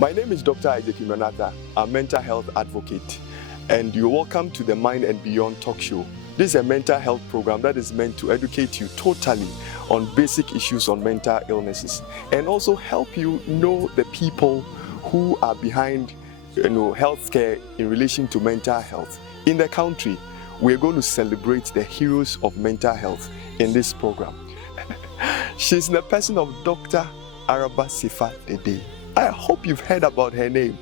My name is Dr. Isaac Imanata, a mental health advocate, and you're welcome to the Mind and Beyond talk show. This is a mental health program that is meant to educate you totally on basic issues on mental illnesses and also help you know the people who are behind healthcare in relation to mental health. In the country, we're going to celebrate the heroes of mental health in this program. She's the person of Dr. Araba Sefa-Dedeh. I hope you've heard about her name.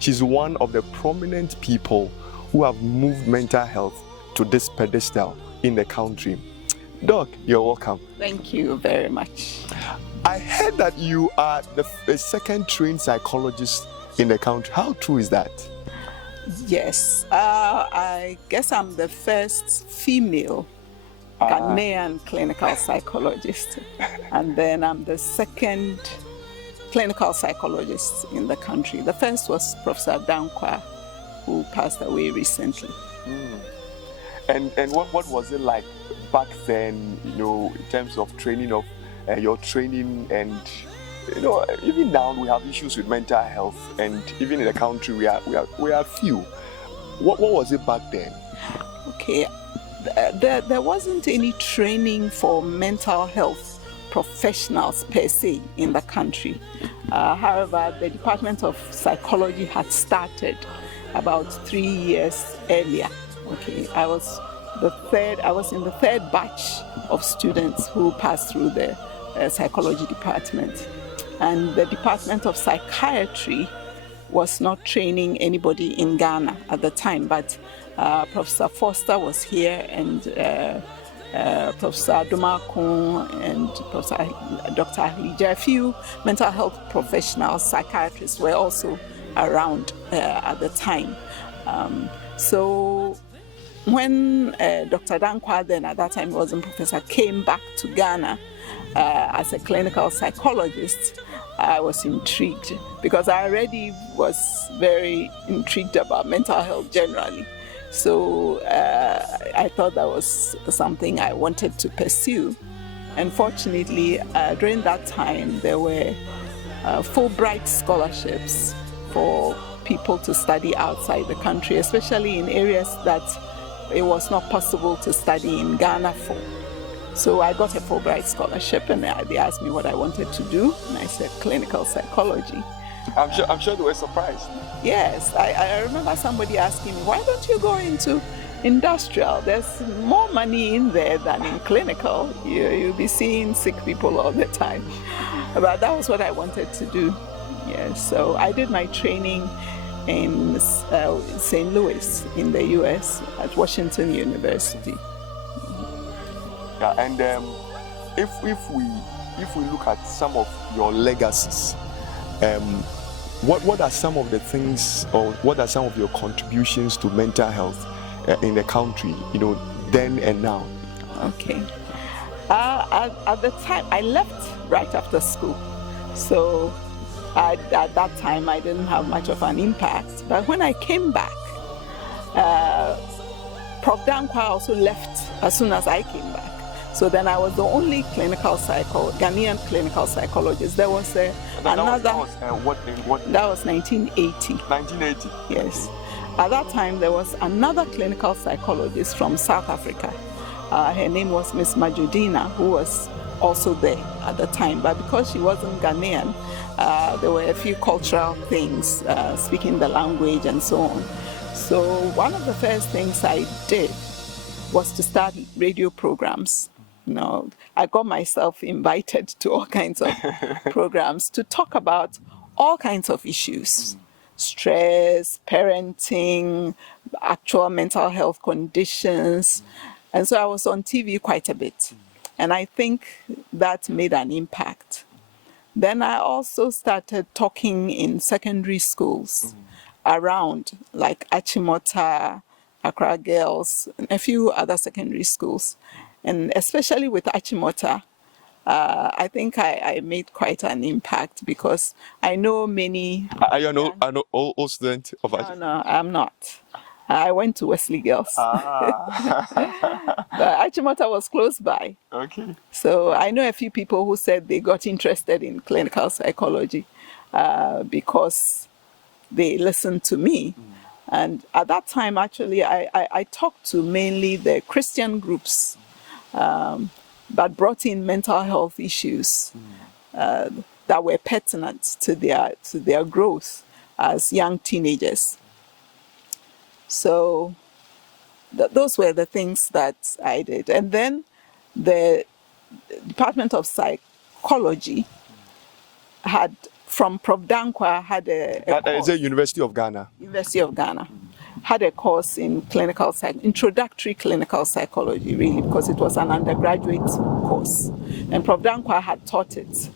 She's one of the prominent people who have moved mental health to this pedestal in the country. Doc, you're welcome. Thank you very much. I heard that you are the second trained psychologist in the country. How true is that? Yes, I guess I'm the first female Ghanaian clinical psychologist, and then I'm the second clinical psychologist in the country. The first was Professor Dankwa, who passed away recently. And what was it like back then, in terms of training of your training, and even now we have issues with mental health, and even in the country we are few. What was it back then? Okay, there wasn't any training for mental health professionals per se in the country. However, the Department of Psychology had started about 3 years earlier. Okay, I was in the third batch of students who passed through the psychology department, and the Department of Psychiatry was not training anybody in Ghana at the time, but Professor Foster was here, and Professor Adomako and Professor Dr. Ahlija, a few mental health professionals, psychiatrists were also around at the time. So when Dr. Dankwa, then at that time he wasn't professor, came back to Ghana as a clinical psychologist, I was intrigued because I already was very intrigued about mental health generally. So I thought that was something I wanted to pursue. Unfortunately, during that time, there were Fulbright scholarships for people to study outside the country, especially in areas that it was not possible to study in Ghana for. So I got a Fulbright scholarship, and they asked me what I wanted to do, and I said clinical psychology. I'm sure they were surprised. Yes, I remember somebody asking me, why don't you go into industrial? There's more money in there than in clinical. You'll be seeing sick people all the time. But that was what I wanted to do. Yes, so I did my training in St. Louis in the US at Washington University. Yeah, and if we look at some of your legacies, what are some of the things, or what are some of your contributions to mental health in the country, then and now? Okay. At the time, I left right after school. So at that time, I didn't have much of an impact. But when I came back, Prof. Dankwa also left as soon as I came back. So then I was the only Ghanaian clinical psychologist. There was another. That was 1980. 1980. Yes. At that time, there was another clinical psychologist from South Africa. Her name was Miss Majudina, who was also there at the time. But because she wasn't Ghanaian, there were a few cultural things, speaking the language and so on. So one of the first things I did was to start radio programs. I got myself invited to all kinds of programs to talk about all kinds of issues: stress, parenting, actual mental health conditions. And so I was on TV quite a bit. And I think that made an impact. Then I also started talking in secondary schools around, like Achimota, Accra Girls, and a few other secondary schools. And especially with Achimota, I think I made quite an impact because I know many... Are you an old student of Achimota? No, I'm not. I went to Wesley Girls. Ah. But Achimota was close by. Okay. So I know a few people who said they got interested in clinical psychology because they listened to me. And at that time, actually, I talked to mainly the Christian groups, but brought in mental health issues that were pertinent to their growth as young teenagers. So those were the things that I did. And then the Department of Psychology had, from Prof. Dankwa, had a Is it University of Ghana? University of Ghana, had a course in introductory clinical psychology, really, because it was an undergraduate course. And Prof. Dankwa had taught it.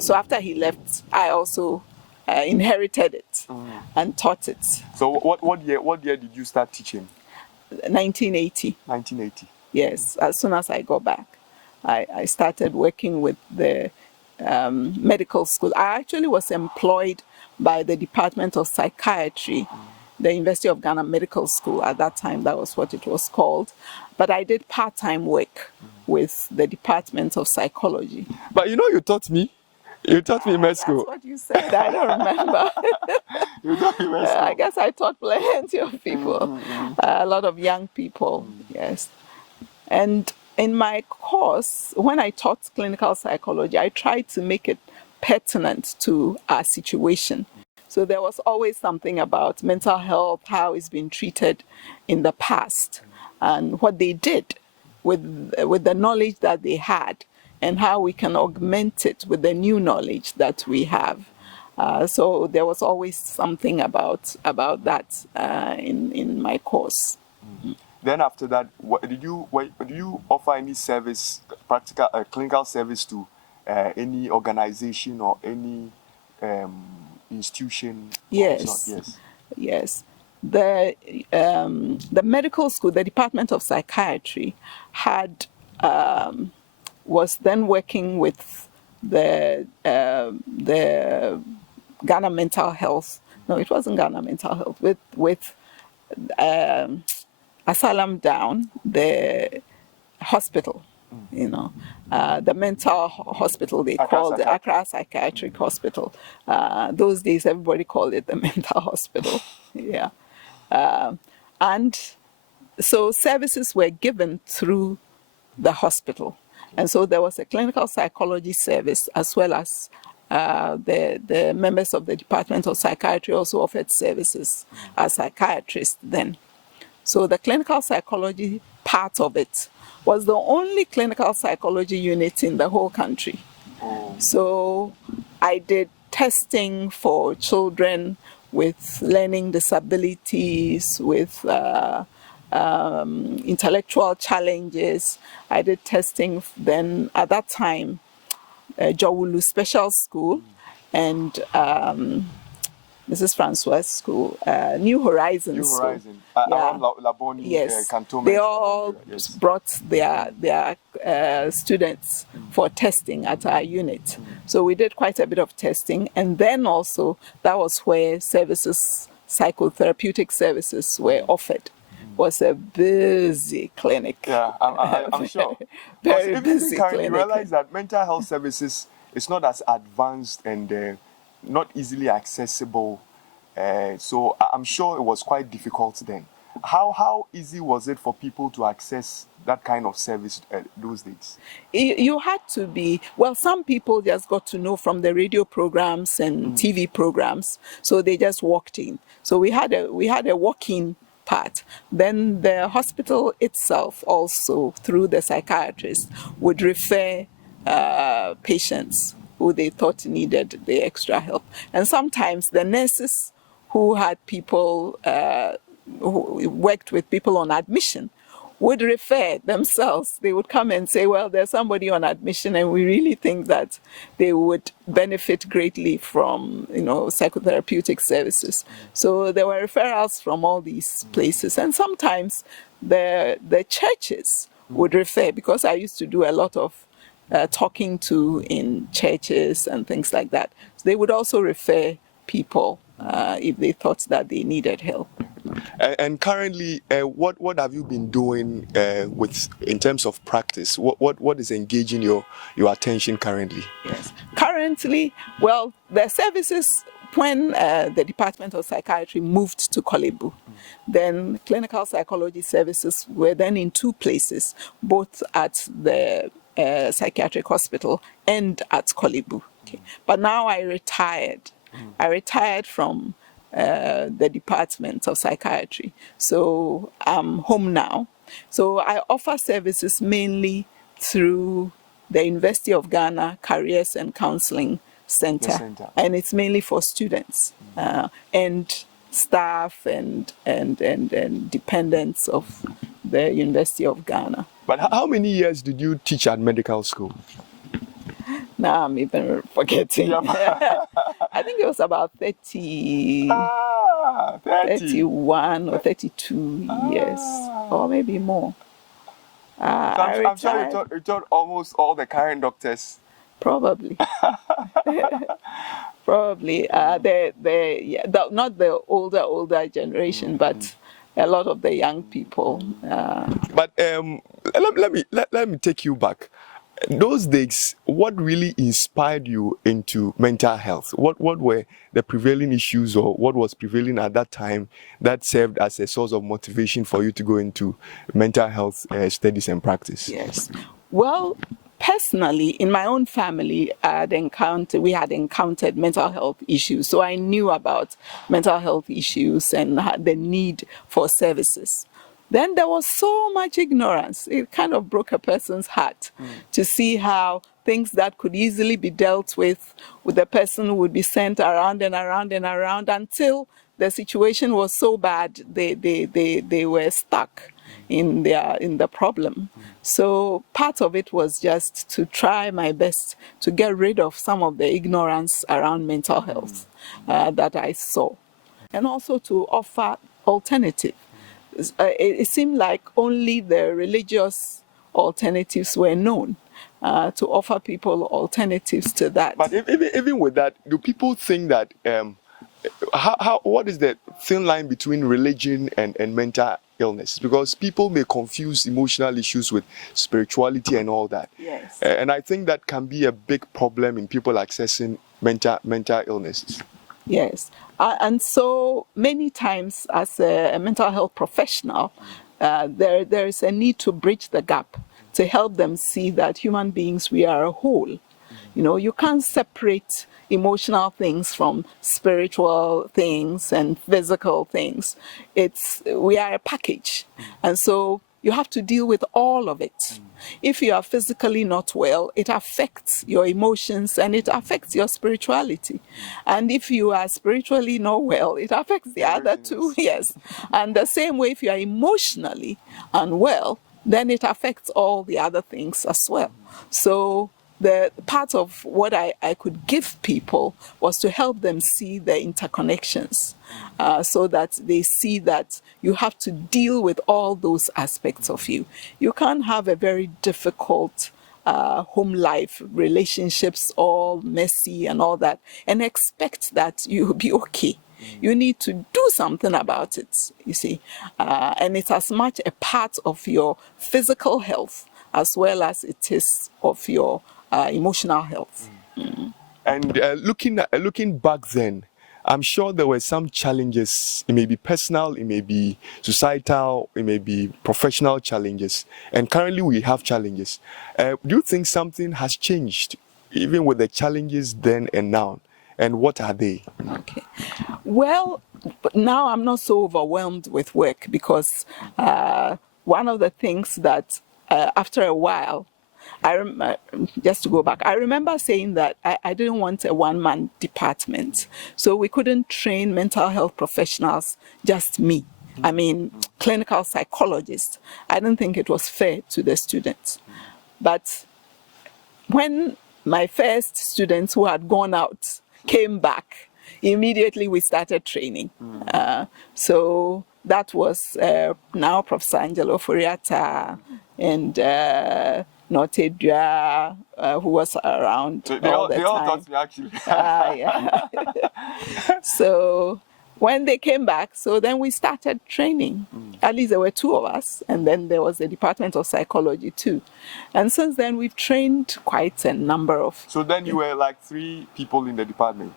So after he left, I also inherited it and taught it. So what year did you start teaching? 1980. 1980. Yes, as soon as I got back, I started working with the medical school. I actually was employed by the Department of Psychiatry, the University of Ghana Medical School. At that time, that was what it was called. But I did part-time work with the Department of Psychology. But you taught me. You taught me in med school. That's what you said. I don't remember. You taught me in med school. I guess I taught plenty of people, a lot of young people, yes. And in my course, when I taught clinical psychology, I tried to make it pertinent to our situation. So there was always something about mental health, how it's been treated in the past, and what they did with the knowledge that they had, and how we can augment it with the new knowledge that we have. So there was always something about that in my course. Then after that, did you offer any service, practical clinical service to any organization or any institution? Yes. Yes. Yes. The medical school, the Department of Psychiatry, was then working with the Ghana Mental Health. No, it wasn't Ghana Mental Health. With Asylum Down, the hospital, the mental hospital they called the Accra Psychiatric Hospital. Those days, everybody called it the mental hospital. Yeah. And so services were given through the hospital. And so there was a clinical psychology service, as well as the members of the Department of Psychiatry also offered services as psychiatrists then. So the clinical psychology part of it was the only clinical psychology unit in the whole country. So I did testing for children with learning disabilities, with intellectual challenges. I did testing then at that time, Jawulu Special School and Mrs. Francois School, New Horizons. New Horizon. Around Laboni, yes. Cantonment. They all brought their students for testing at our unit. So we did quite a bit of testing. And then also, that was where services, psychotherapeutic services were offered. It was a busy clinic. Yeah, I'm sure. Very busy clinic. You realize that mental health services is not as advanced and not easily accessible. So I'm sure it was quite difficult then. How easy was it for people to access that kind of service those days? You had to be, well, some people just got to know from the radio programs and TV programs, so they just walked in. So we had a walk-in part. Then the hospital itself also, through the psychiatrist, would refer patients who they thought needed the extra help. And sometimes the nurses who had people, who worked with people on admission, would refer themselves. They would come and say, well, there's somebody on admission and we really think that they would benefit greatly from, psychotherapeutic services. So there were referrals from all these places. And sometimes the churches would refer, because I used to do a lot of talking to in churches and things like that. So they would also refer people if they thought that they needed help. And currently, what have you been doing with in terms of practice? What is engaging your attention currently? Yes. Currently, well, the services, when the Department of Psychiatry moved to Kolebu, then clinical psychology services were then in two places, both at the psychiatric hospital and at Kolebu. Okay. But now I retired. I retired from the Department of Psychiatry. So I'm home now. So I offer services mainly through the University of Ghana Careers and Counseling Center, and it's mainly for students and staff and dependents of the University of Ghana. But how many years did you teach at medical school? Now I'm even forgetting. I think it was about 30. 31 or 32 years, or maybe more. I'm sure you taught almost all the current doctors. Probably. Probably. Not the older generation, but a lot of the young people. But let me take you back. Those days, what really inspired you into mental health? What were the prevailing issues, or what was prevailing at that time that served as a source of motivation for you to go into mental health studies and practice? Yes. Well, personally, in my own family, we had encountered mental health issues. So I knew about mental health issues and the need for services. Then there was so much ignorance. It kind of broke a person's heart to see how things that could easily be dealt with the person would be sent around and around and around until the situation was so bad they were stuck in the problem. So part of it was just to try my best to get rid of some of the ignorance around mental health that I saw, and also to offer alternative. It seemed like only the religious alternatives were known, to offer people alternatives to that. But even with that, do people think that what is the thin line between religion and mental illness? Because people may confuse emotional issues with spirituality and all that. Yes. And I think that can be a big problem in people accessing mental illnesses. Yes. And so many times as a mental health professional, there is a need to bridge the gap to help them see that human beings, we are a whole. You know, you can't separate emotional things from spiritual things and physical things. We are a package. And so you have to deal with all of it. If you are physically not well, it affects your emotions and it affects your spirituality. And if you are spiritually not well, it affects the other two. Yes. And the same way, if you are emotionally unwell, then it affects all the other things as well. So the part of what I could give people was to help them see the interconnections, so that they see that you have to deal with all those aspects of you. You can't have a very difficult home life, relationships all messy and all that, and expect that you'll be okay. You need to do something about it, you see. And it's as much a part of your physical health as well as it is of your emotional health. And looking back then, I'm sure there were some challenges. It may be personal, it may be societal, it may be professional challenges. And currently we have challenges. Do you think something has changed, even with the challenges then and now? And what are they? Okay. Well, now I'm not so overwhelmed with work because one of the things that after a while, just to go back, I remember saying that I didn't want a one-man department. So we couldn't train mental health professionals, just me. I mean, clinical psychologists. I didn't think it was fair to the students. But when my first students who had gone out came back, immediately we started training. So that was now Professor Angelo Furiata and Notedra, who was around all the time. They all taught me, actually. Yeah. So when they came back, so then we started training. At least there were 2 of us, and then there was the Department of Psychology too. And since then, we've trained quite a number of. So then you were like 3 people in the department?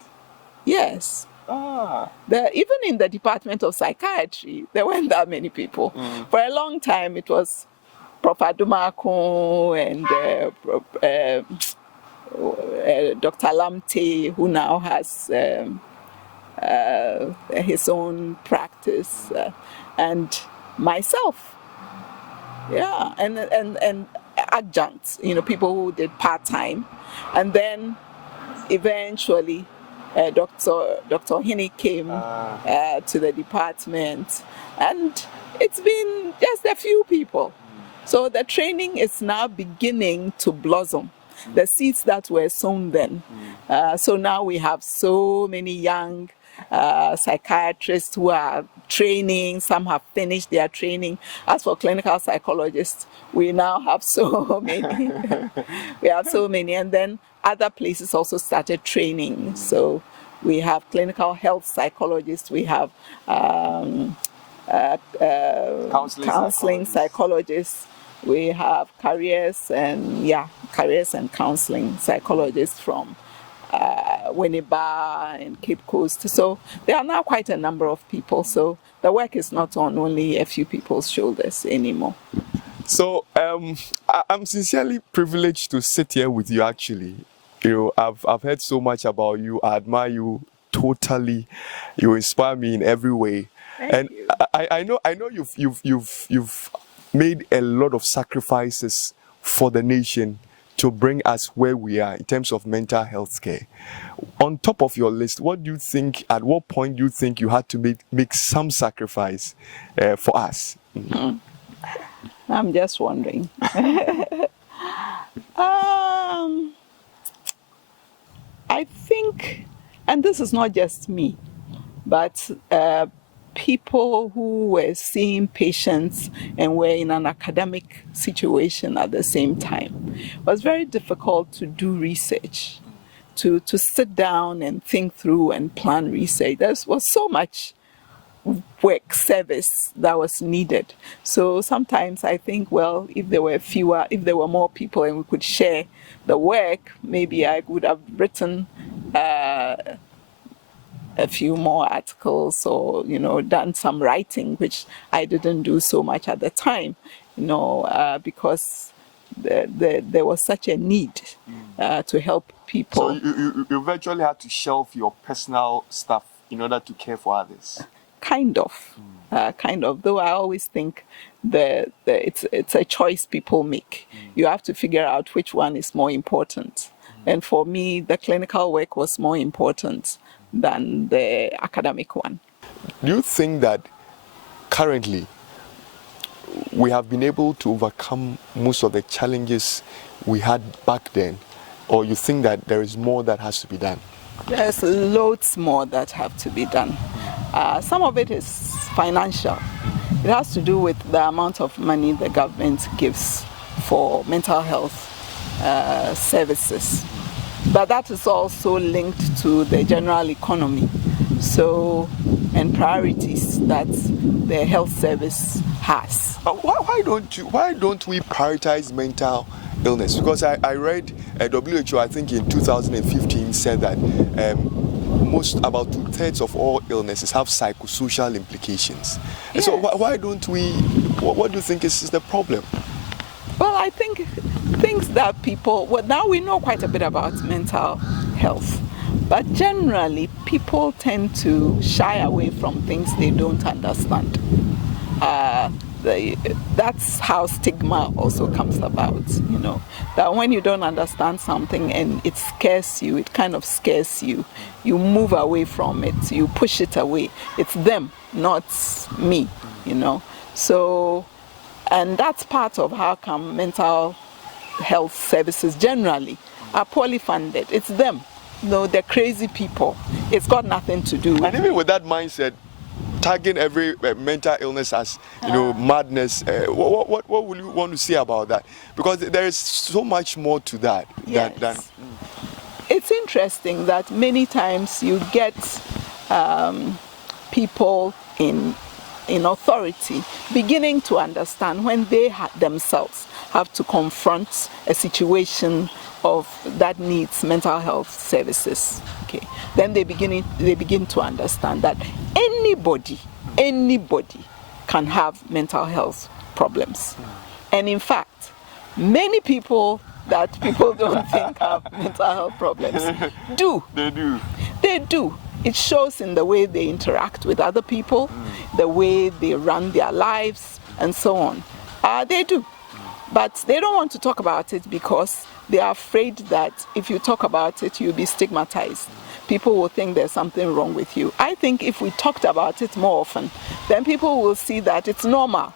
Yes. Ah. Even in the Department of Psychiatry, there weren't that many people. For a long time, it was Prof. Adumako and Dr. Lamte, who now has his own practice, and myself. Yeah, and adjuncts, people who did part-time. And then eventually Dr. Hini came to the department, and it's been just a few people. So the training is now beginning to blossom. The seeds that were sown then. So now we have so many young psychiatrists who are training. Some have finished their training. As for clinical psychologists, we now have so many. We have so many. And then other places also started training. So we have clinical health psychologists. We have counseling psychologists. We have careers and counseling psychologists from Winneba and Cape Coast. So there are now quite a number of people. So the work is not on only a few people's shoulders anymore. So I'm sincerely privileged to sit here with you. Actually, I've heard so much about you. I admire you totally. You inspire me in every way. Thank you. I know you've made a lot of sacrifices for the nation to bring us where we are in terms of mental health care. On top of your list, what do you think, at what point do you think you had to make some sacrifice for us? I'm just wondering. I think, and this is not just me, but people who were seeing patients and were in an academic situation at the same time. It was very difficult to do research, to sit down and think through and plan research. There was so much work service that was needed. So sometimes I think, well, if there were more people and we could share the work, maybe I would have written a few more articles or, done some writing, which I didn't do so much at the time, because there was such a need to help people. So you virtually had to shelve your personal stuff in order to care for others? Kind of. Though I always think it's a choice people make. You have to figure out which one is more important. And for me, the clinical work was more important than the academic one. Do you think that currently we have been able to overcome most of the challenges we had back then, or you think that there is more that has to be done? There's loads more that have to be done. Some of it is financial. It has to do with the amount of money the government gives for mental health services. But that is also linked to the general economy, and priorities that the health service has. Why don't we prioritize mental illness? Because I read WHO, I think in 2015, said that about 2/3 of all illnesses have psychosocial implications. Yes. So why don't we? What do you think is the problem? Well, I think things that now we know quite a bit about mental health, but generally people tend to shy away from things they don't understand. That's how stigma also comes about, that when you don't understand something and it kind of scares you, you move away from it, you push it away. It's them, not me, So, and that's part of how come mental health services generally are poorly funded. It's them, they're crazy people. It's got nothing to do with. And even with that mindset, tagging every mental illness as madness, what will you want to say about that? Because there is so much more to that. Yes. It's interesting that many times you get people in authority beginning to understand when they themselves have to confront a situation that needs mental health services. Okay, then they begin to understand that anybody can have mental health problems, and in fact, many people that people don't think have mental health problems do. They do. It shows in the way they interact with other people, the way they run their lives, and so on. They do. But they don't want to talk about it because they are afraid that if you talk about it, you'll be stigmatized. People will think there's something wrong with you. I think if we talked about it more often, then people will see that it's normal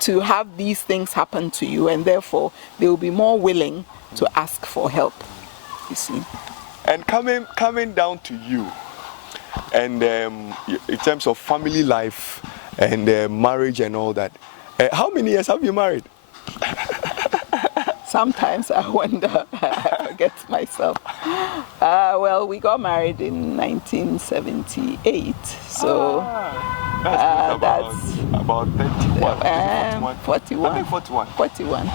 to have these things happen to you, and therefore they will be more willing to ask for help, you see. And coming down to you, and in terms of family life and marriage and all that, how many years have you married? Sometimes I wonder, I forget myself. Well, we got married in 1978, so that's about 31, 41. I think 41. 41.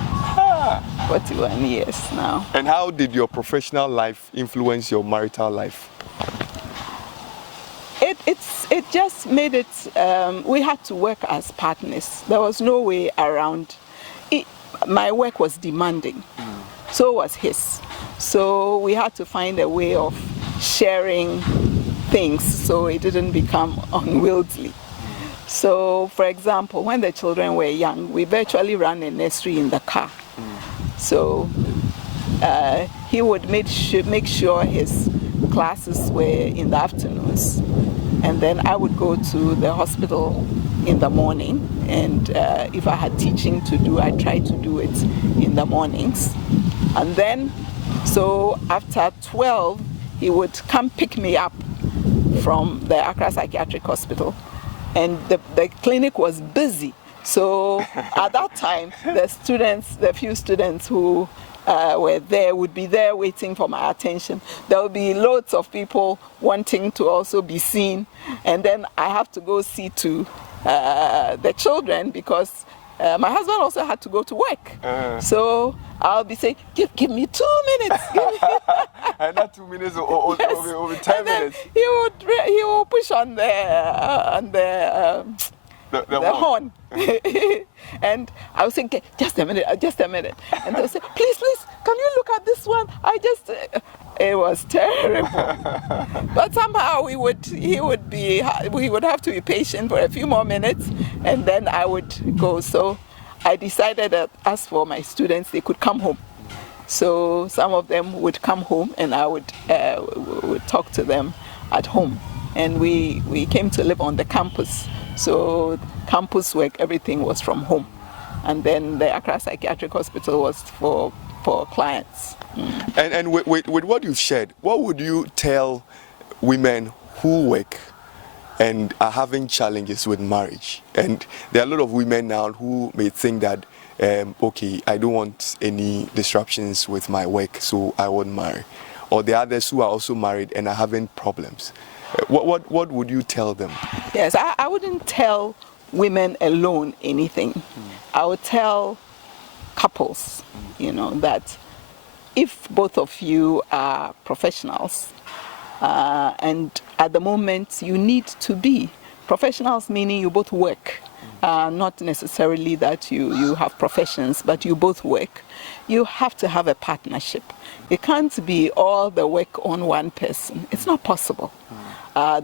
41 years now. And how did your professional life influence your marital life? It just made it, we had to work as partners. There was no way around it. My work was demanding, so was his. So we had to find a way of sharing things so it didn't become unwieldy. So, for example, when the children were young, we virtually ran a nursery in the car. So he would make sure his classes were in the afternoons, and then I would go to the hospital in the morning, and if I had teaching to do, I tried to do it in the mornings. And then, so after 12, he would come pick me up from the Accra Psychiatric Hospital, and the clinic was busy. So at that time, the few students who were there would be there waiting for my attention. There would be loads of people wanting to also be seen, and then I have to go see to the children because my husband also had to go to work. So I'll be saying, give me 2 minutes. And that 2 minutes will be 10 minutes. He will push on the horn. And I was thinking, just a minute. And they'll say, please, can you look at this one? It was terrible. But somehow he would have to be patient for a few more minutes, and then I would go. So I decided that as for my students, they could come home. So some of them would come home, and I would talk to them at home. And we came to live on the campus. So campus work, everything was from home. And then the Accra Psychiatric Hospital was for clients. And with what you've shared, what would you tell women who work and are having challenges with marriage? And there are a lot of women now who may think that, okay, I don't want any disruptions with my work, so I won't marry. Or the others who are also married and are having problems. What would you tell them? Yes, I wouldn't tell women alone anything. I would tell couples, that if both of you are professionals, and at the moment you need to be professionals, meaning you both work, not necessarily that you have professions, but you both work, you have to have a partnership. It can't be all the work on one person. It's not possible.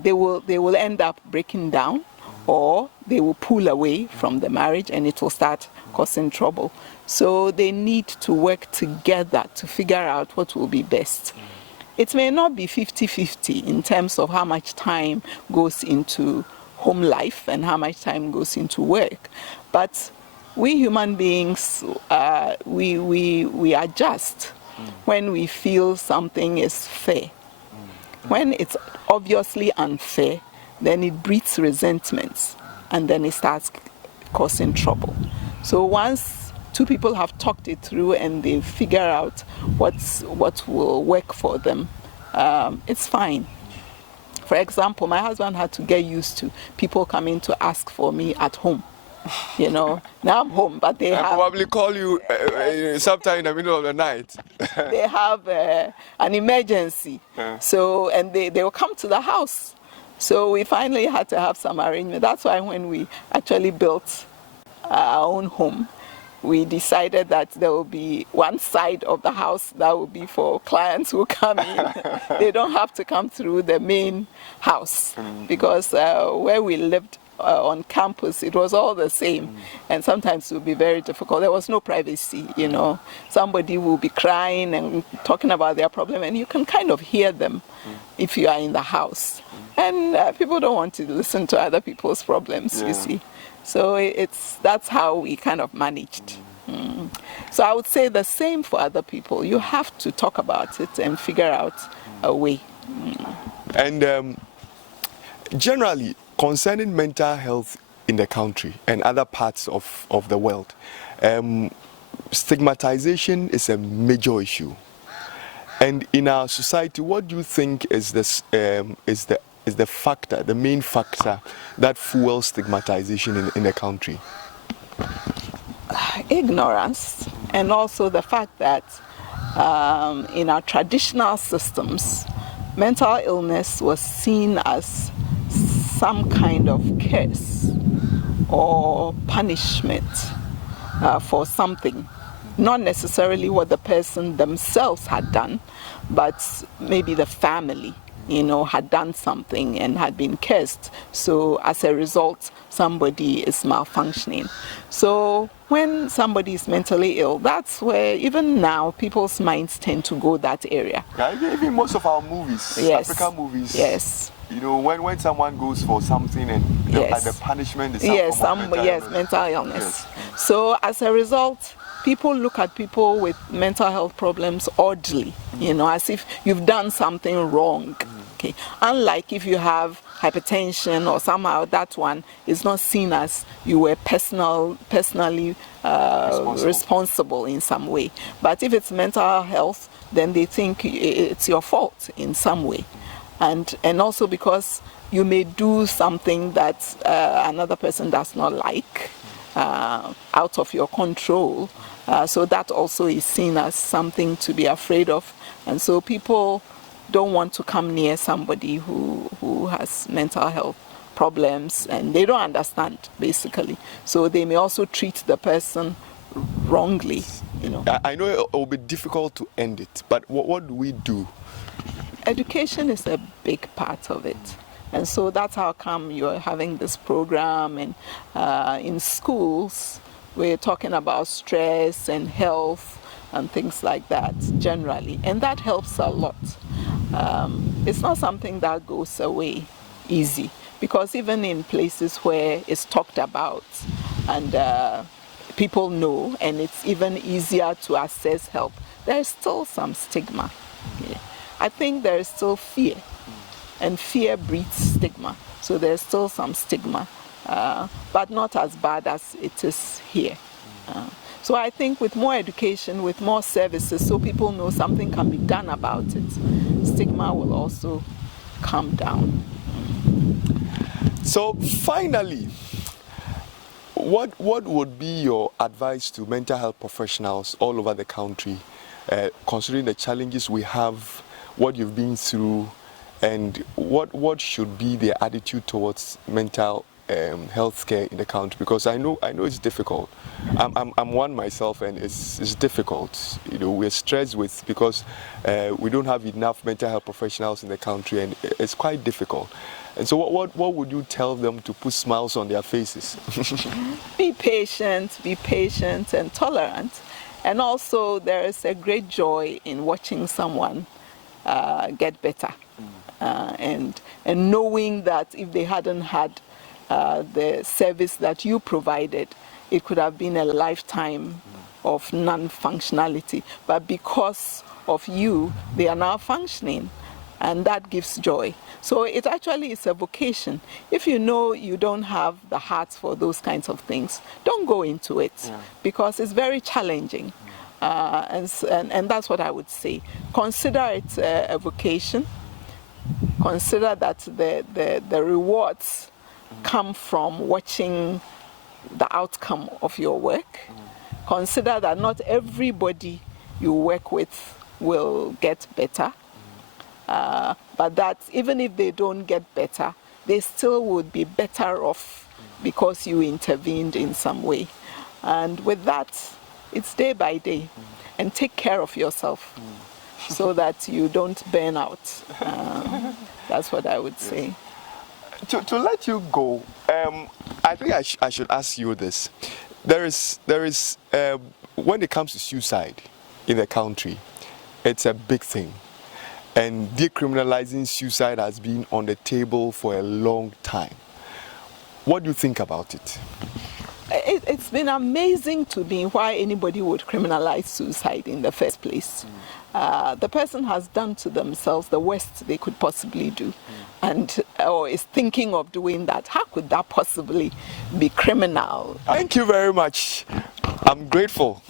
They will end up breaking down, or they will pull away from the marriage, and it will start causing trouble. So they need to work together to figure out what will be best. It may not be 50-50 in terms of how much time goes into home life and how much time goes into work, but we human beings, we adjust when we feel something is fair. When it's obviously unfair, then it breeds resentments, and then it starts causing trouble. So once two people have talked it through and they figure out what will work for them, it's fine. For example, my husband had to get used to people coming to ask for me at home. You know, now I'm home, but they have probably call you sometime in the middle of the night. they have an emergency. So, and they will come to the house. So we finally had to have some arrangement. That's why when we actually built our own home, we decided that there will be one side of the house that will be for clients who come in. They don't have to come through the main house, because where we lived on campus, it was all the same, and sometimes it would be very difficult. There was no privacy, you know. Somebody will be crying and talking about their problem, and you can kind of hear them if you are in the house. And people don't want to listen to other people's problems, you see. So that's how we kind of managed. So I would say the same for other people. You have to talk about it and figure out a way. And generally, concerning mental health in the country and other parts of the world, stigmatization is a major issue. And in our society, what do you think is the factor, the main factor that fuels stigmatization in the country? Ignorance, and also the fact that in our traditional systems, mental illness was seen as some kind of curse or punishment for something. Not necessarily what the person themselves had done, but maybe the family, you know, had done something and had been cursed. So as a result, somebody is malfunctioning. So when somebody is mentally ill, that's where even now people's minds tend to go that area. Yeah, even most of our movies, Yes. African movies. Yes. You know, when someone goes for something and the punishment is some form of mental illness. Yes. So as a result, people look at people with mental health problems oddly, you know, as if you've done something wrong. Okay. Unlike if you have hypertension or somehow that one is not seen as you were personally responsible in some way. But if it's mental health, then they think it's your fault in some way. And also because you may do something that another person does not like, out of your control. So that also is seen as something to be afraid of. And so people don't want to come near somebody who has mental health problems, and they don't understand, basically. So they may also treat the person wrongly, you know. I know it will be difficult to end it, but what do we do? Education is a big part of it. And so that's how come you're having this program. And in schools, we're talking about stress and health and things like that generally. And that helps a lot. It's not something that goes away easy, because even in places where it's talked about and people know, and it's even easier to access help, there's still some stigma. Okay. I think there is still fear, and fear breeds stigma. So there's still some stigma, but not as bad as it is here. So I think with more education, with more services, so people know something can be done about it, stigma will also come down. So finally, what would be your advice to mental health professionals all over the country, considering the challenges we have, what you've been through, and what should be their attitude towards mental health care in the country? Because I know it's difficult. I'm one myself, and it's difficult. You know, we're stressed because we don't have enough mental health professionals in the country, and it's quite difficult. And so what would you tell them to put smiles on their faces? Be patient and tolerant. And also there is a great joy in watching someone get better. And knowing that if they hadn't had the service that you provided, it could have been a lifetime of non-functionality. But because of you, they are now functioning. And that gives joy. So it actually is a vocation. If you know you don't have the heart for those kinds of things, don't go into it, because it's very challenging. And that's what I would say. Consider it a vocation. consider that the rewards come from watching the outcome of your work. Consider that not everybody you work with will get better, but that even if they don't get better, they still would be better off because you intervened in some way. And with that, it's day by day. And take care of yourself so that you don't burn out. That's what I would say. To let you go, I think I should ask you this. There is when it comes to suicide in the country, it's a big thing. And decriminalizing suicide has been on the table for a long time. What do you think about it? It's been amazing to me why anybody would criminalize suicide in the first place. The person has done to themselves the worst they could possibly do, or is thinking of doing that. How could that possibly be criminal? Thank you very much. I'm grateful.